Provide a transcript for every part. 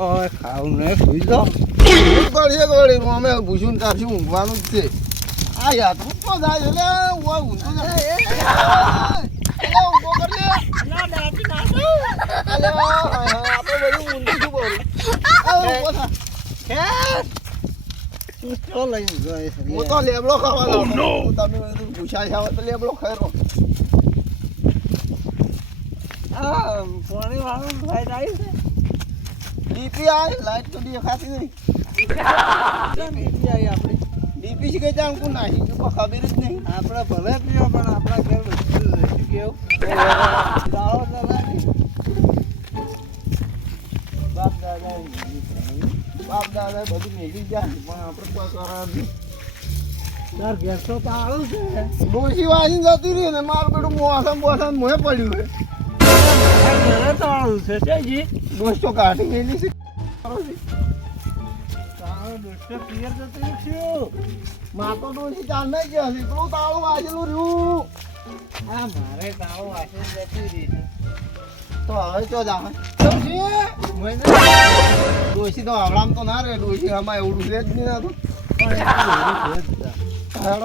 ખાવું નહીં સુઈ જાઓ. ગળીએ ગળી અમે ભૂસું ત્યારથી ઊંઘવાનું જ છે. આ યાર તું જાય એટલે ઓય ઊંઘતો જાય ઊંઘો કર ના ના હાય આપણે બધું ઊંઘી શું બોલું જાય છે? હું તો લેબડો ખાવાનો હું તમે બધું ભૂસાઈ આવો તો લેબડો ખાયરો પાણી વાળું લાઈટ આવી છે. ડીપી આય લાઈટ તો દેખાતી નહીં. આવી આપણી. ડીપી શીખે ત્યાં કોઈ નાખી? કોઈ ખબર જ નહીં. આપણે ભલે પીઓ પણ આપણા ઘર શું કેવું દાવો તો લાગી. બાપ દાદા બાપ દાદા બધું મેળવી જાય પણ આપણે કોઈ કરવા નહીં. તાર ઘેર તો તાળું છે. ડોસી વાસીને જતી રહી ને મારું બેટું મોસમ બોસમ મોએ પડ્યું છે. તાળું છે ગયેલી છે તારો દોસ્તો ક્લિયર જતું છું માં તો ડોસી ચાલ તાળું વાજેલું રહ્યું આ મારે તાળું વાસે જતું તો હવે તો મને ડોસી તો આવડામ તો ના રે ડોસી એવડું છે જ નહીં જ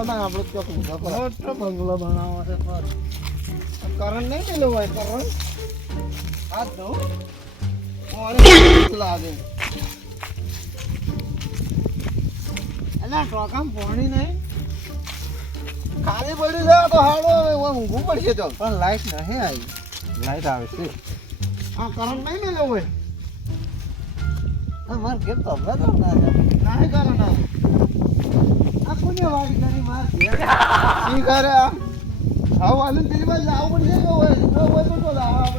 ના આપણે બંગલો બનાવો છે કરણ નહીં પેલું હોય, કરણ? તો કોને લાગે ટોકામ પાણી નહીં. ખાલી પડ્યું છે તો હાડો હવે ઊંઘવું પડશે તો. પણ લાઈટ નહીં આવી. લાઈટ આવે છે. આ કરણ નહીં મેલ્યો હોય? મારે ઘેર તો હમણાં તો ના નહીં કરણ આ આ કોને વાળી કરી માર શી કરે આ હવે આનું પેલી બાજુ લાવવું પડશે હોય તો તો લાવ.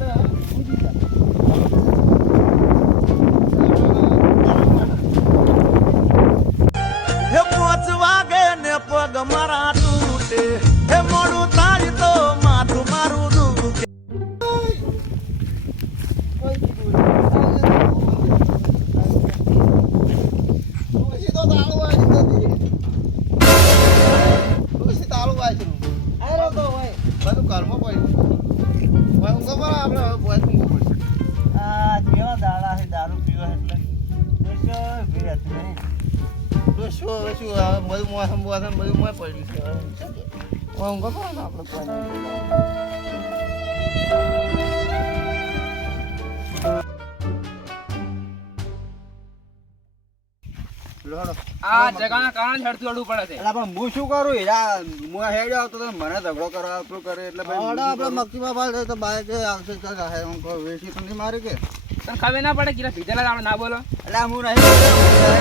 બધું ઘરમાં પડ્યું. ઊંઘો પડે આપણે હવે ભોંય ઊંઘવું પડશે. કેવા દાડા છે દારૂ પીવા એટલે? દોસ્તો ભીડ હતી નહીં ડોશીઓ હવે શું હવે બધું મોસમ બોસમ બધું મોંએ પડ્યું છે ઊંઘો પડે ને આપણે આ જગાના કારણે ઝડતું અડવું પડે છે. એટલે પણ હું શું કરું? હું હેડ્યો આવતો તો મને ઝઘડો કરવા કરે એટલે ભાઈ આપણે મક્કી બાબા તો બાઈક આવશે તો હું કહું વેચી તો નહીં મારી કે. તને ખબર ના પડે કે પીધેલા આપણે ના બોલો? એટલે હું નહીં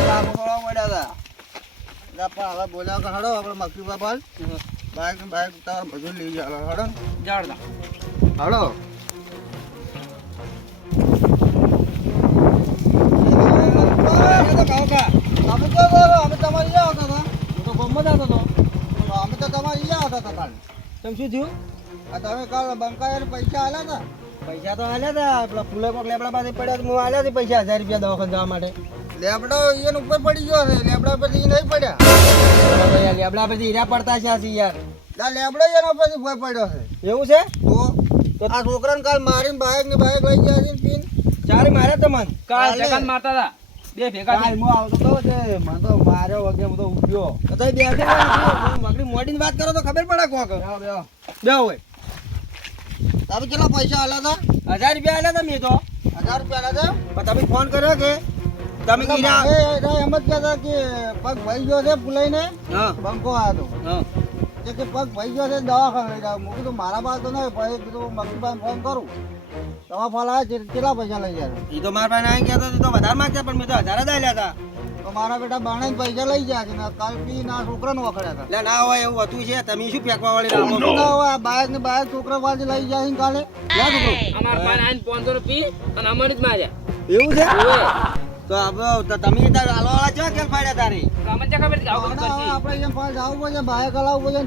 કામ કરવા મળ્યા હતા હવે બોલ્યા કે હડો આપણે મક્કી બાઈક બાઈક તાર બધું લઈ જાય હડો ને. જડતા. હડો અમે તો બોલો, અમે તમારી અહીંયા આવતા હતા. હું તો આવતો હતો. અમે તો તમારી અહીંયા આવતા હતા કાલે. તેમ શું થયું? આ તમે કાલ બંકાયા પૈસા આલ્યા હતા? પૈસા તો આલ્યા હતા પેલા ફૂલે કોક લેબડા પાસે પડ્યા હતા, હું આલ્યા હતી પૈસા હજાર રૂપિયા દવાખાને જવા માટે. લેબડો એને ઉપર પડી ગયો છે લેબડા પરથી નહીં પડ્યા. લેબડા પરથી હીરા પડતા છે યાર લેબડો એના ઉપર ભોય પડ્યો છે. એવું છે? તો આ છોકરાને કાલ મારીને બાઈક ને બાઈક લઈ ગયા છે ને પીન. ચારે માર્યા તમને. કાલ સેકન્ડ મારતા હતા બે ભેગા થઈ હું આવતો તો તે મને તો માર્યો વગે હું તો ઉઠ્યો તો બે મગડી મોડીને વાત કરો તો ખબર પડે કોક. બે હોય તમે કેટલા પૈસા આલા હતા? હજાર રૂપિયા આલા મેં તો. હજાર રૂપિયા આલા હતા? પણ તમે ફોન કર્યો કે? તમે કીધા એમ જ કહેતા કે પગ ભાઈ ગયો છે ફૂલાઈને બંકો આવ્યો હતો? કે પગ ભાઈ ગયો છે દવાખાને લઈ જાવ મૂકી તો મારા પાસે તો નહીં ભાઈ કીધું મગી પાસે ફોન કરું. તમારા ફોન આવે કેટલા પૈસા લઈ ગયા એ તો મારા પાસે આવી ગયા તો વધારે માગતા પણ મેં તો હજાર જ આવ્યા હતા. તો મારા બેટા બાણે પૈસા લઈ ગયા છે ને કાલ પી ના છોકરાને વખડ્યા હતા. ના હોય એવું હતું છે તમે શું ફેંકવા વાળી ના હોય બાયક ને બાયક છોકરા પાસે લઈ જાય છે કાલે. લે છોકરો અમારા પાસે આઈને પાંચસો રૂપિયા અને અમારી જ માર્યા. એવું છે? ઓવે. તો હવે તમે તાર છો કેમ ફાડ્યા તારી? ખબર કે. આપણે જવું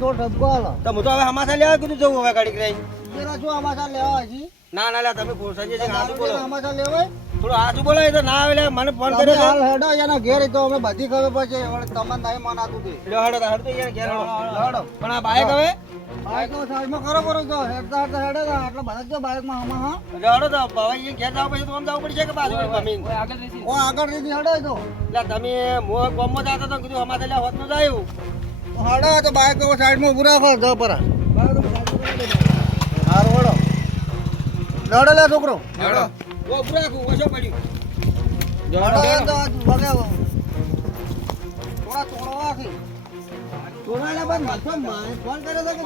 થોડો ઠપકો તો હું તો હવે હમાસા લેવા કીધું જવું હવે ગાડી રહી પેલા શું અમાસા લેવા હજી. ના ના લે તમે સંજય બોલો. અમાસા લેવાય? થોડું હાથું બોલો તો ના આવે લે મને ફોન કર્યો હાલ હેડો ઘેર તો અમે બધી ખબર પડશે તમને નહીં મનાતું તે. છે લ્યો હડો હડો યાર ઘેર હેડો. પણ આ બાઈક હવે? બાઈક તો સાઈડમાં કરો કરો તો હેડતા હેડતા હેડે તો આટલા બધા જ બાઈકમાં આમાં હા લ્યો હડો તો હવે ઘેર જવા પછી તો આમ જવું પડશે કે બાજુ આગળ રહેશે. ઓ આગળ રીધી હેડો તો એટલે તમે હું ગામમાં જતો તો કીધું અમારે લે હોતનું જાય તો હેડો તો બાઈક તો સાઈડમાં ઉભું રાખો જો પરા હારું હેડો લડો લે છોકરો હેડો. ઓ ઉભું રાખું ઓછો પડ્યું હેડો તો વગે થોડા તોડો રાખી તોડાના બાદ માથો ફોન કર્યો હતો કે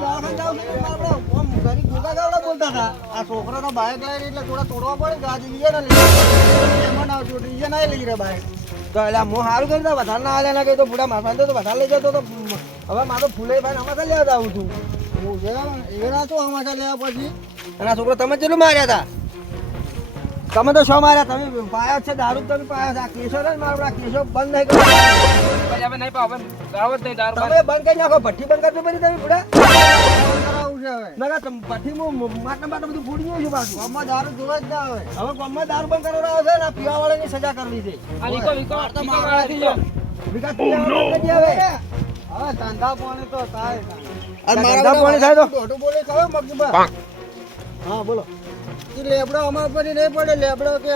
બોલતા હતા. આ છોકરો તો બાઈક લઈને એટલે થોડા તોડવા પડે આજે લઈએ ને ના લઈ રહ્યા બાઈક તો એટલે હું સારું કર્યું તો વધારે ના આલ્યા ના કહ્યું તો પૂરા તો વધારે લઈ જતો તો હવે મારો ફૂલે ભાઈ અમારે લેવા આવું છું. એવું છે એ ના તો અમાસા લેવા પછી. એના છોકરો તમે કેટલું માર્યા હતા. તમે તો શો માર્યા? તમે પાયા છે દારૂ તમે પાયા છે. આ કેસો ને મારો આ કેસો બંધ નહીં કરો. આપણે નહીં પાવ, નહીં દારૂ તમે બંધ કરી નાખો ભઠ્ઠી બંધ કરજો બધી તમે બુડા. છે તમ ભઠ્ઠી હું માટના માટે બધું ફૂડી ગયું છું પાછું. ગામમાં દારૂ જોવા જ ના આવે. હવે ગામમાં દારૂ બંધ કરાવડાવે છે ને આ પીવા વાળાની સજા કરવી છે. આ લીકો, લીકો, માર તો લીકો મારવા જો. વિકાસ વાળા હવે હવે ધંધા પાણી તો થાય. અને મારા ધંધા પાણી થાય તો? બોલે કહો મગજુબા હા બોલો. કે લેબડો અમારા ઉપર નહીં પડે લેબડો કે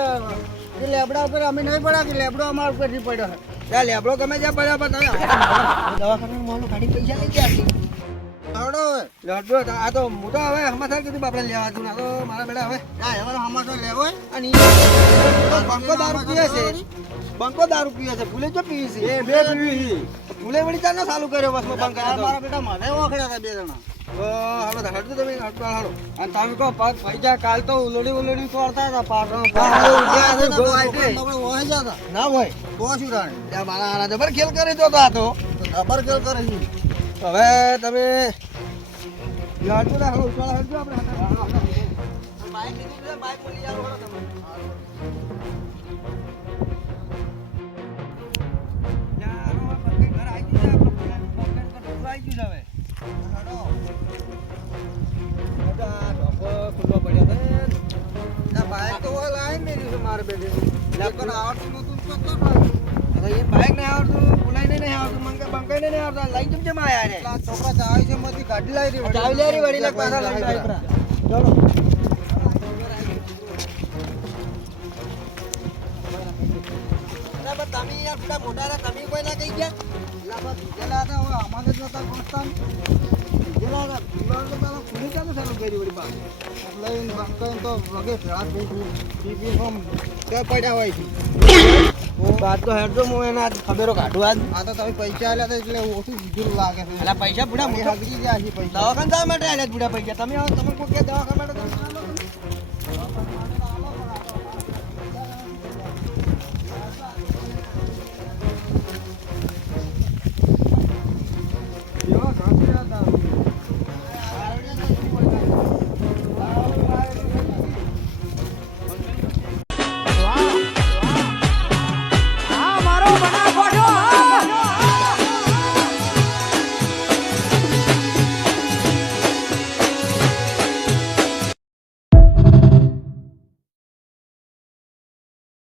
લેબડા ઉપર અમે નહીં પડ્યા કે લેબડો અમારા ઉપર નહીં પડ્યો. ત્યાં લેબડો ગમે ત્યાં પડ્યા પણ તમે દવાખાના મોનું ગાડી પૈસા લઈ ગયા આ તો હું તો હવે હમણાં કીધું બાપડે લેવા તું તો મારા બેટા હવે. ના અમારે તો લેવો અને બંકો દારૂ પીએ છે. બંકો દારૂ પીએ છે. ભૂલે જો પીવી છે. એ બે પીવી ભૂલે વળી ચાલો ચાલુ કર્યો બસ કર્યો મારા બેટા મને ઓખડ્યા હતા બે જણા. હાલો તમે હાલો અને તમે કહો પગ પૈસા કાલ તો ઉલડી ઉલોડી તોડતા હતા ના હોય. તો શું રાણે ત્યાં મારા જબર ખેલ કરી દો તો આ તો. કરે હવે તમે યો હટજો ને હાલો ઉછાળા હટજો આપણે. બાઈક બાઈક તમે. આવી ગયું હવે. તમે યાર મોટા તમે કોઈ ના કઈ ગયા? વગે ફેરા થઈ ગયું. પી પી આમ ત્યાં પડ્યા હોય છે. તો આજ તો હેડજો હું એને આજ ખબરો કાઢું આજ આ તો તમે પૈસા આલ્યા હતા એટલે ઓછું દીધું લાગે છે અલા પૈસા બુડા મોટા હગરી ગયા પૈસા દવાખાને જવા માટે આલ્યા બુડા પૈસા તમે તમે કોઈ કે દવાખાને માટે.